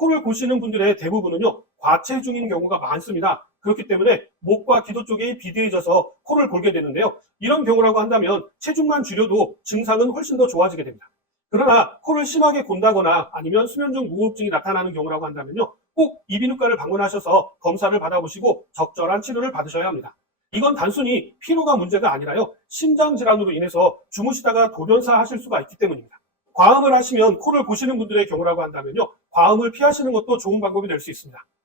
코를 고시는 분들의 대부분은요, 과체중인 경우가 많습니다. 그렇기 때문에 목과 기도 쪽이 비대해져서 코를 골게 되는데요. 이런 경우라고 한다면 체중만 줄여도 증상은 훨씬 더 좋아지게 됩니다. 그러나 코를 심하게 곤다거나 아니면 수면 중 무호흡증이 나타나는 경우라고 한다면요, 꼭 이비인후과를 방문하셔서 검사를 받아보시고 적절한 치료를 받으셔야 합니다. 이건 단순히 피로가 문제가 아니라요, 심장 질환으로 인해서 주무시다가 돌연사 하실 수가 있기 때문입니다. 과음을 하시면 코를 고시는 분들의 경우라고 한다면요, 과음을 피하시는 것도 좋은 방법이 될 수 있습니다.